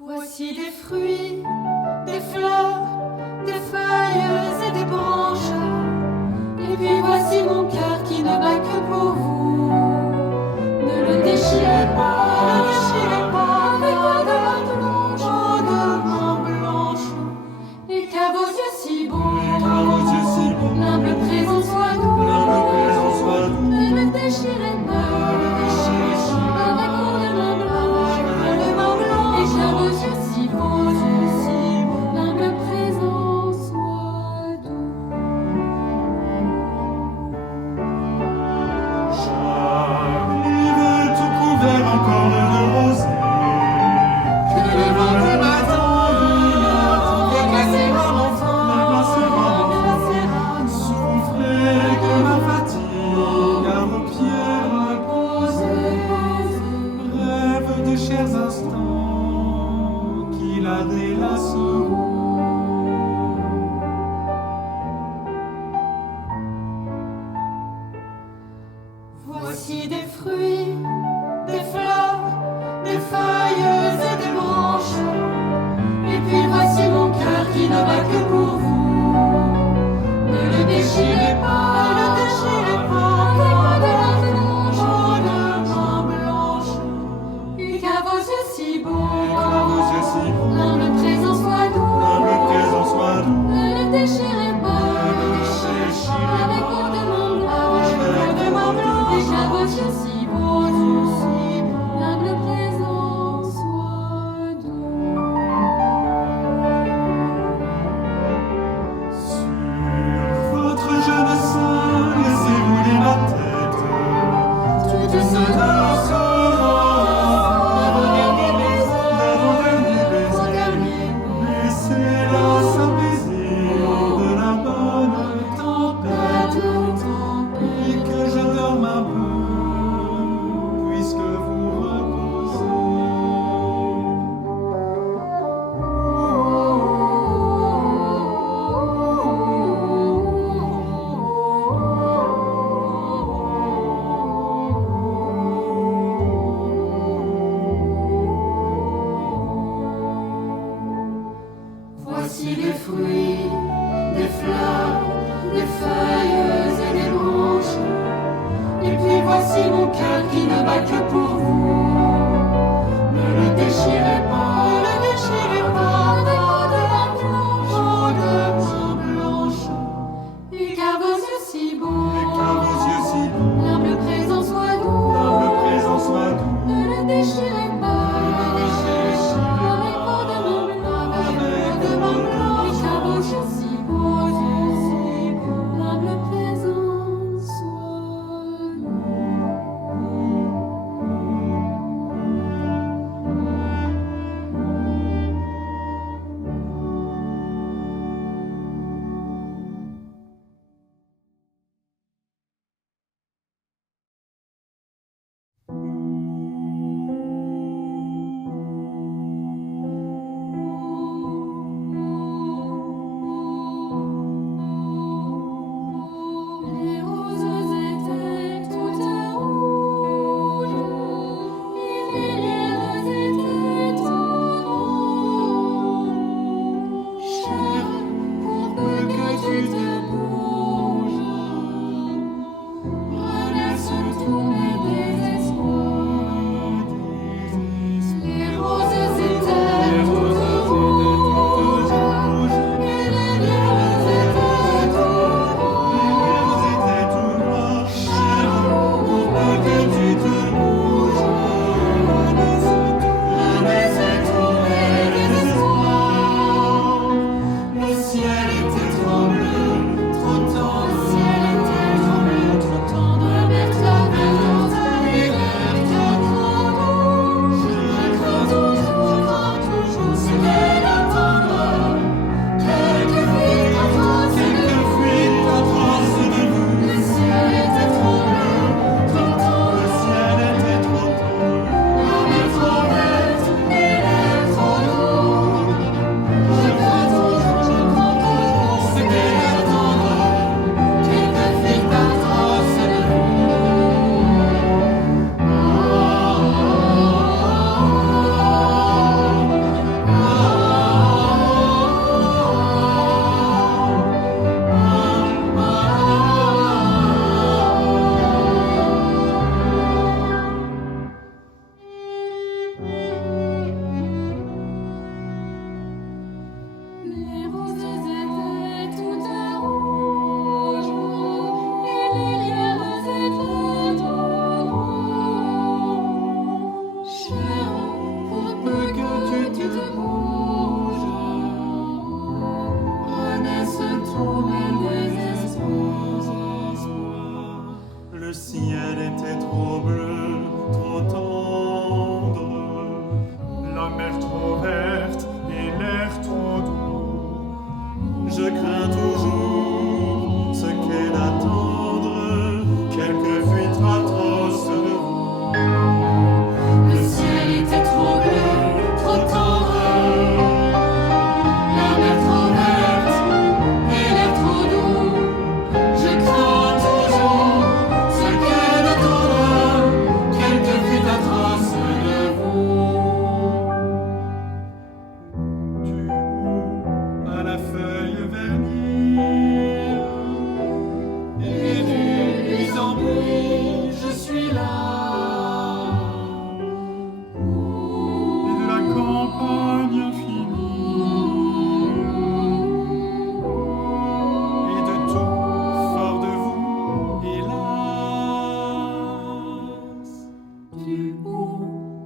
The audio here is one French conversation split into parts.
Voici des fruits, des fleurs, des feuilles et des branches. Et puis voici mon cœur qui ne bat que pour vous. Ne le déchirez pas, ne le déchirez pas, avec de main blanche. Et qu'à vos yeux si beaux, l'humble présent soit doux. Ne le déchirez pas, avec de main blanche. Et qu'à vos yeux si beaux, l'humble présent soit doux. J'arrive tout couvert encore de rosée. Que le vent du matin glacera mon front, soufflez que ma fatigue à vos pieds reposés. Rêve de chers instants qui la délaceront. Voici des fruits, des fleurs, des feuilles et des branches. Et puis voici mon cœur qui ne bat que pour vous. Ne le déchirez pas, avec de main blanche. Et qu'à vos yeux si beaux, l'humble présent soit doux. Ne le déchirez pas, avec de main blanche. Et qu'à vos yeux si beaux, l'humble présent soit doux. Sur votre jeune sein, laissez-vous ma tête. Toute ce laissez-la s'apaiser de la bonne tempête. Et que je dorme un peu, puisque vous Voici des fruits, des fleurs, des feuilles et des branches. Et puis voici mon cœur qui ne bat que pour vous. Ne le déchirez pas, avec de main blanche. Et qu'à vos yeux si beaux, l'humble présent soit doux. Ne le déchirez pas, avec de main blanche. Et qu'à vos yeux si beaux, l'humble présent soit doux.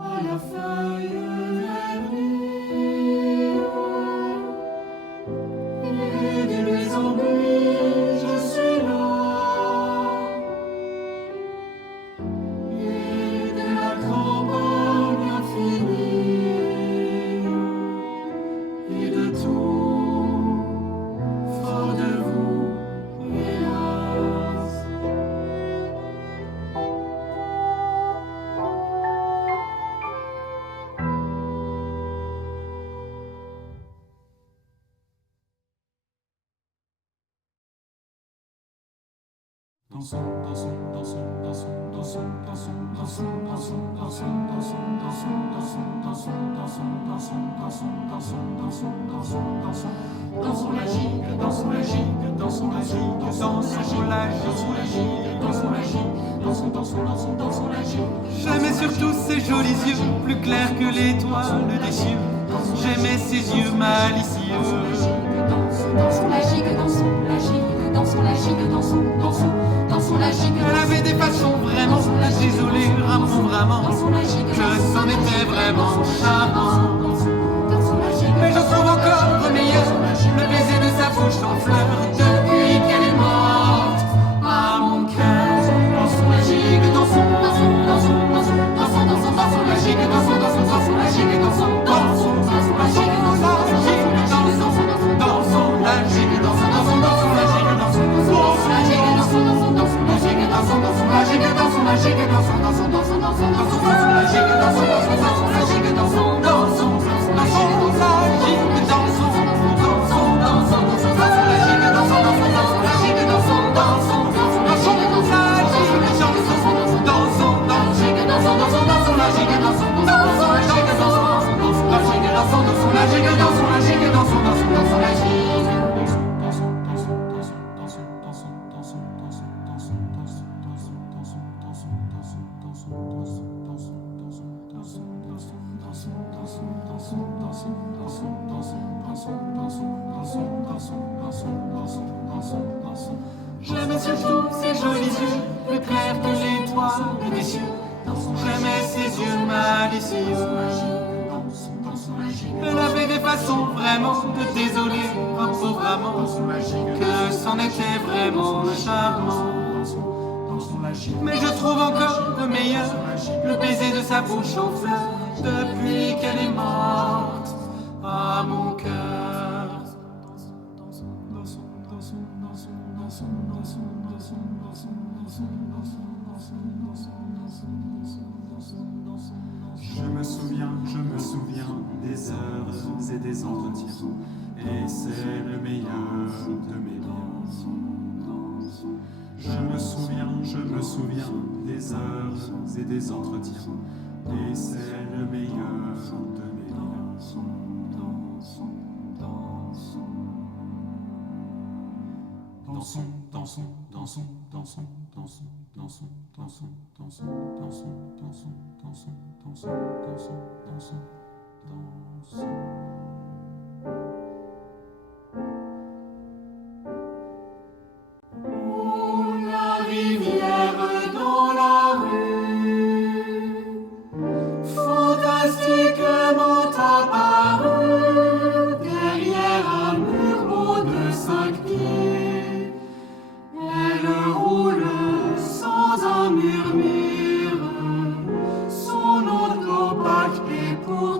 à la feuille verdure. Et de nuit en nuit, je suis là. Et de la campagne infinie, et de tout, fort de vous, hélas. Dansons la gigue, dansons la gigue, dansons la gigue, dansons la gigue, dansons la gigue, dansons la gigue. J'aimais surtout ses jolis yeux, plus clairs que l'étoile des cieux. J'aimais ses yeux malicieux. Dansons la gigue, dansons la gigue, dansons la gigue, dansons la gigue. Elle avait des façons vraiment désolées, vraiment, que c'en était vraiment charmant. Mais je trouve encore meilleur le baiser de sa bouche en fleurs depuis qu'elle est morte à mon cœur. Dansons la gigue, dansons la gigue, dansons la gigue, dansons la gigue, dansons la gigue, J'aimais surtout ses jolis yeux, plus clairs que l'étoile des cieux. J'aimais ses yeux malicieux. Elle avait des façons vraiment de désoler un pauvre amant, que c'en était vraiment charmant. Mais je trouve encore meilleur le baiser de sa bouche en fleurs depuis qu'elle est morte à mon cœur. Je me souviens des heures et des entretiens, et c'est le meilleur de mes biens. Je me souviens des heures et des entretiens, et c'est le meilleur de mes biens. La rivière dans la rue, fantastiquement apparue, derrière un mur haut de 5 pieds. Elle roule sans un murmure, son eau opaque et pour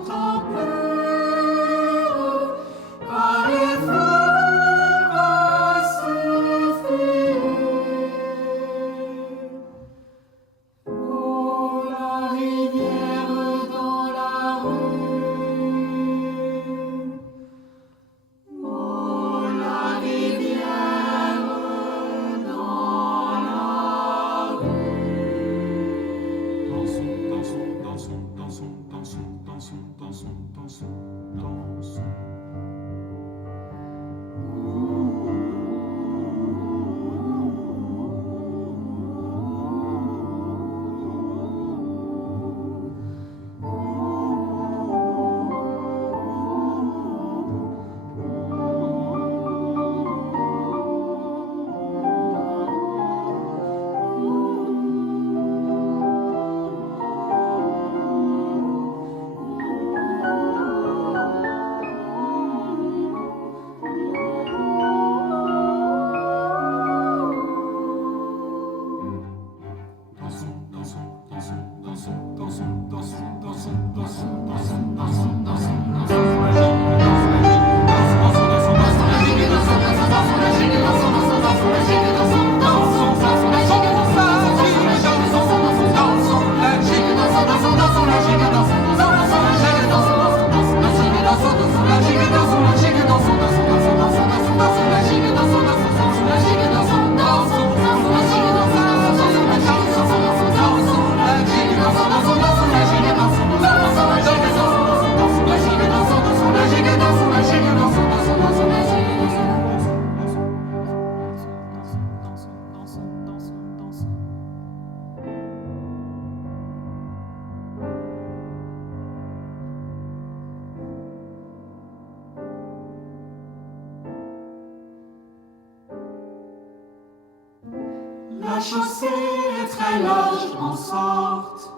La chaussée est très large en sorte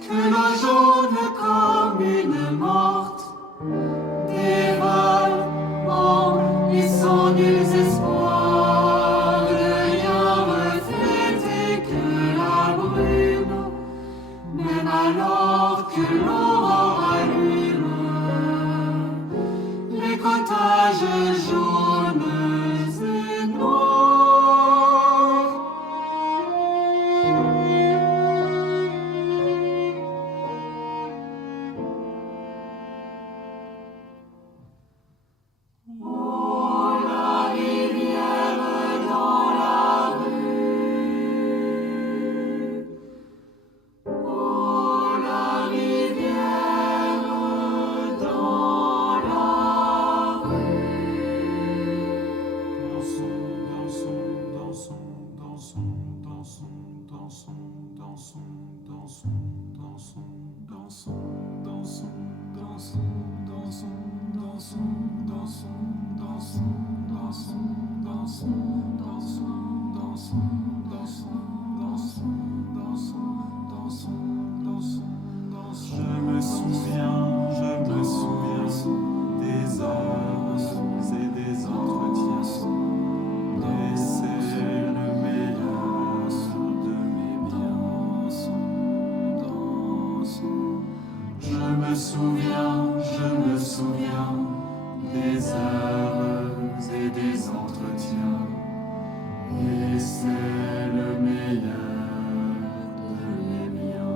que l'eau jaune comme une morte dévale en et sans nuls espoirs de rien refléter que la brume, même alors que l'aurore allume les cottages jaunes et noirs. Je me souviens des heures et des entretiens, et c'est le meilleur de mes biens. Je me souviens des heures et des entretiens, et c'est le meilleur de mes biens.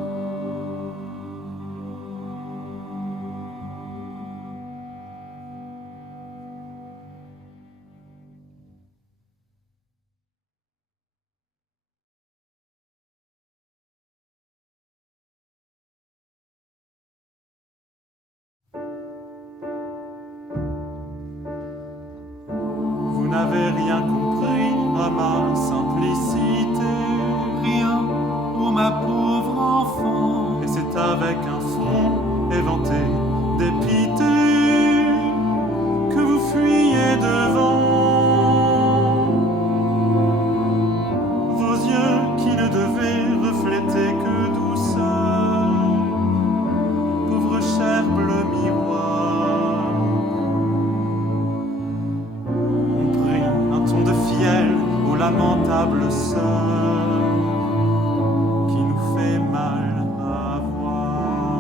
Vous n'avez rien compris à ma simplicité, Rien, ô ma pauvre enfant. et c'est avec un front éventé, dépité, que vous fuyez devant vos yeux qui ne devaient refléter que douceur, pauvre cher bleu miroir. On prit un ton de fiel aux lamentables sœurs qui nous fait mal à voir.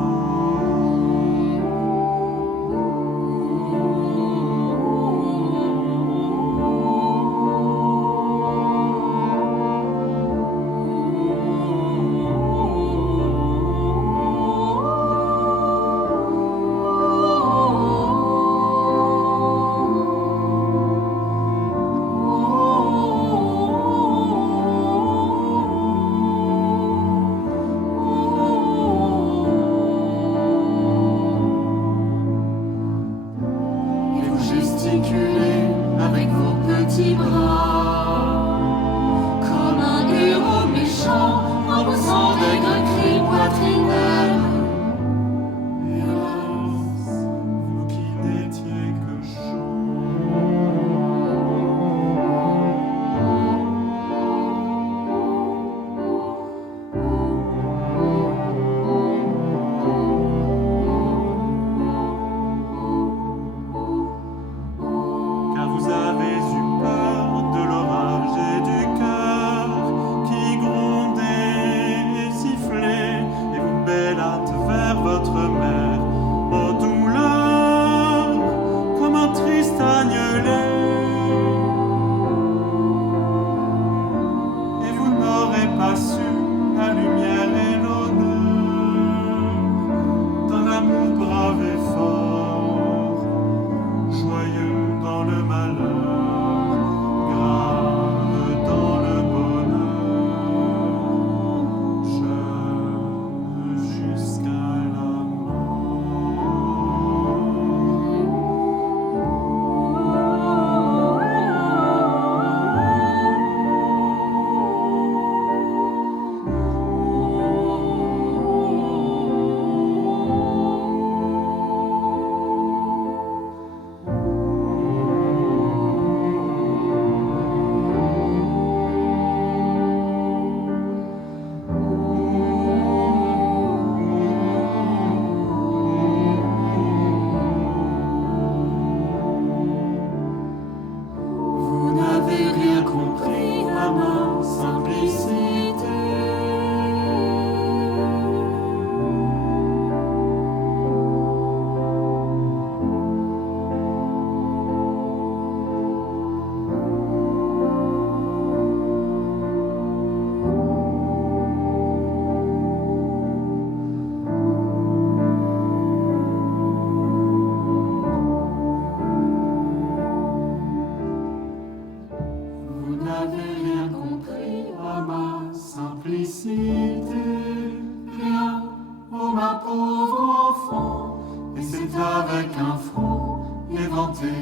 pauvre enfant, et c'est avec un front éventé,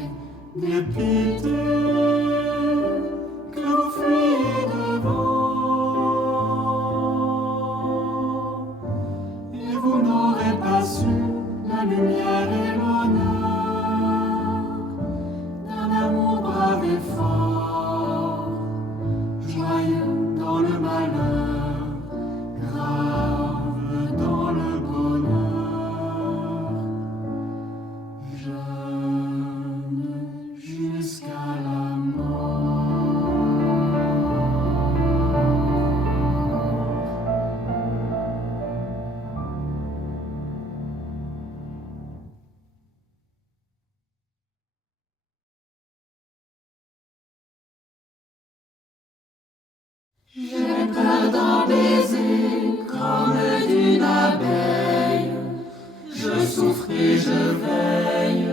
dépité, que vous fuyez devant. Et vous n'aurez pas su la lumière et l'honneur d'un amour brave et fort, joyeux dans le malheur, grave dans le bonheur, jeune jusqu'à la mort. J'ai peur d'un baiser comme d'une abeille. Je souffre et je veille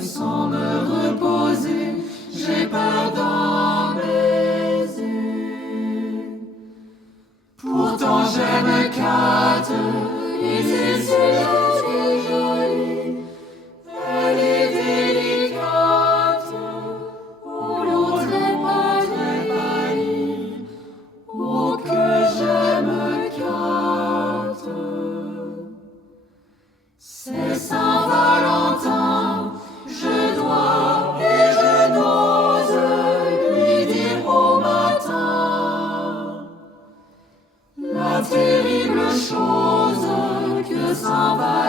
sans me reposer. J'ai peur d'un baiser. Pourtant j'aime Kate et c'est si joli. Elle est délicate. Oh, l'autre est pâlie. Oh, que j'aime Kate. C'est Saint-Valentin, je dois et je n'ose lui dire au matin la terrible chose que Saint-Valentin